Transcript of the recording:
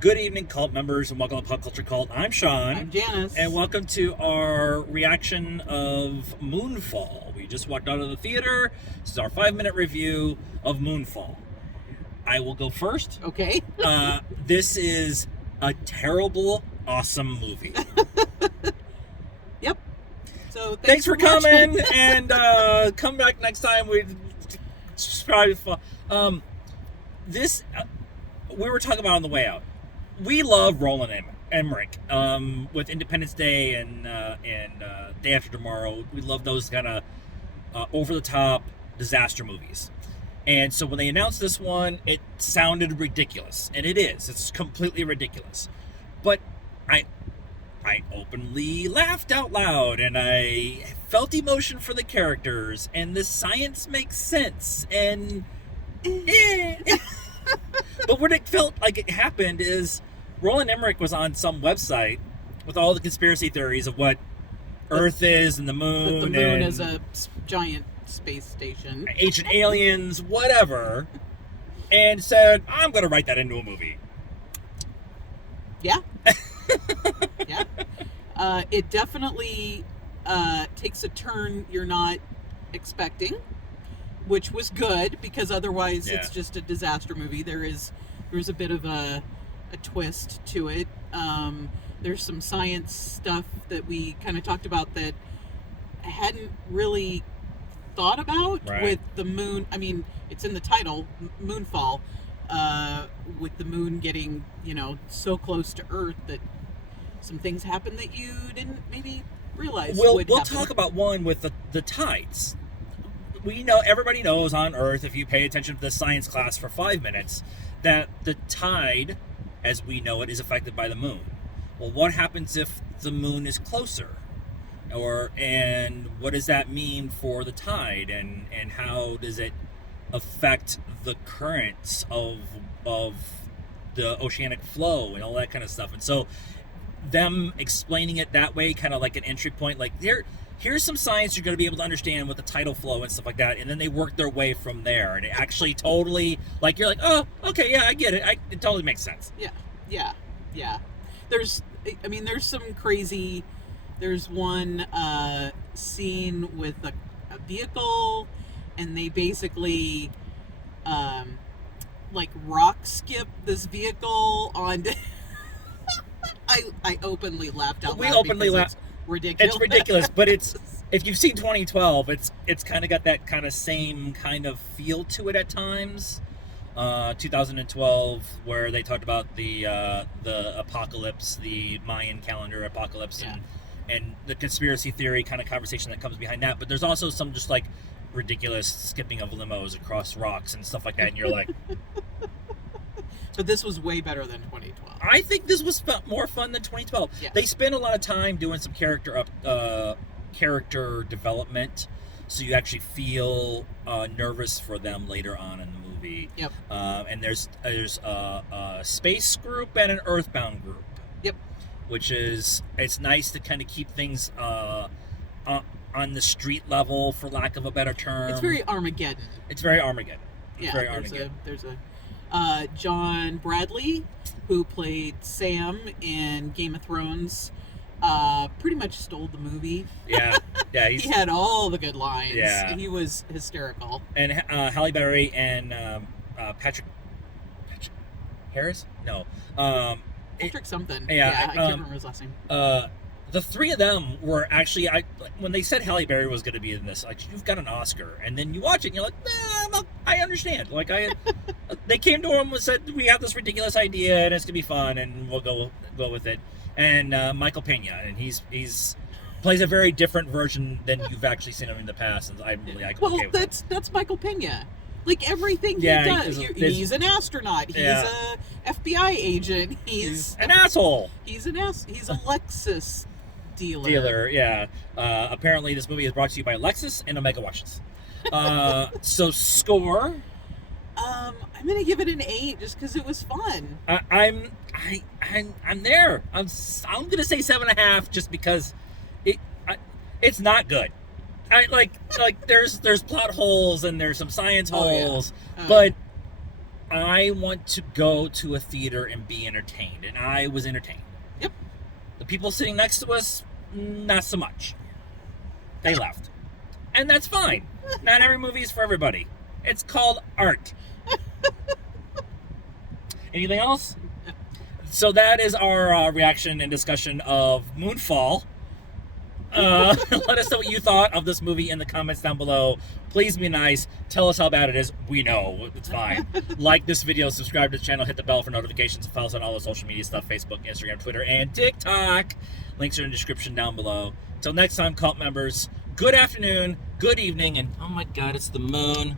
Good evening, cult members, and welcome to PopCultureCult. I'm Sean. I'm Janice. And welcome to our reaction of Moonfall. We just walked out of the theater. This is our 5-minute review of Moonfall. I will go first. Okay. This is a terrible, awesome movie. Yep. So thanks for watching. coming, and come back next time. We subscribe. We were talking about on the way out. We love Roland Emmerich with Independence Day and Day After Tomorrow. We love those kind of over-the-top disaster movies. And so when they announced this one, it sounded ridiculous. And it is. It's completely ridiculous. But I openly laughed out loud, and I felt emotion for the characters, and the science makes sense. And... But what it felt like it happened is Roland Emmerich was on some website with all the conspiracy theories of what Earth is and the moon. The moon is a giant space station. Ancient aliens, whatever. And said, I'm going to write that into a movie. Yeah. Yeah. It definitely takes a turn you're not expecting, which was good, because otherwise it's just a disaster movie. There's a bit of a twist to it. There's some science stuff that we kind of talked about that I hadn't really thought about with the moon. I mean, it's in the title, Moonfall, with the moon getting, so close to Earth that some things happen that you didn't maybe realize would happen. We'll talk about one with the tides. We know, everybody knows on Earth, if you pay attention to the science class for 5 minutes, that the tide, as we know it, is affected by the moon. Well, what happens if the moon is closer? And what does that mean for the tide? And how does it affect the currents of the oceanic flow and all that kind of stuff? And so them explaining it that way, kind of like an entry point, like here's some science you're going to be able to understand with the tidal flow and stuff like that, and then they work their way from there, and it actually totally, like, you're like, oh, okay, yeah, I get it. It totally makes sense. Yeah. There's some crazy. There's one scene with a vehicle, and they basically rock skip this vehicle on. I openly laughed out loud. We openly laughed. Ridiculous. It's ridiculous, but if you've seen 2012, it's kind of got that kind of same kind of feel to it at times. 2012, where they talked about the apocalypse, the Mayan calendar apocalypse, and the conspiracy theory kind of conversation that comes behind that. But there's also some just like ridiculous skipping of limos across rocks and stuff like that, and you're like. But this was way better than 2012. I think this was more fun than 2012. Yes. They spent a lot of time doing some character development, so you actually feel nervous for them later on in the movie. Yep. And there's a space group and an Earthbound group. Yep. Which is, it's nice to kind of keep things on the street level, for lack of a better term. It's very Armageddon. There's a John Bradley, who played Sam in Game of Thrones, pretty much stole the movie. Yeah. He had all the good lines. Yeah. He was hysterical. And Halle Berry and Patrick Harris? No. Patrick something. Yeah, I can't remember his last name. The three of them were actually, when they said Halle Berry was going to be in this, like, you've got an Oscar, and then you watch it and you're like, I understand. Like, they came to him and said, we have this ridiculous idea and it's going to be fun and we'll go with it. And Michael Pena, and he's plays a very different version than you've actually seen him in the past, and I'm really okay with it. That's Michael Pena. Like, everything he does. He's an astronaut. He's a FBI agent. He's an asshole. He's a Lexus dealer. Yeah. Apparently, this movie is brought to you by Lexus and Omega Watches. So score. I'm gonna give it an 8 just because it was fun. I'm there. I'm gonna say 7.5 just because it's not good. There's plot holes and there's some science holes, but I want to go to a theater and be entertained, and I was entertained. Yep. The people sitting next to us, not so much. They left. And that's fine. Not every movie is for everybody. It's called art. Anything else? So that is our reaction and discussion of Moonfall. Let us know what you thought of this movie in the comments down below. Please be nice. Tell us how bad it is. We know. It's fine. Like this video, subscribe to the channel, hit the bell for notifications, follow us on all the social media stuff, Facebook, Instagram, Twitter, and TikTok. Links are in the description down below. Until next time, cult members, good afternoon, good evening, and oh my god, it's the moon.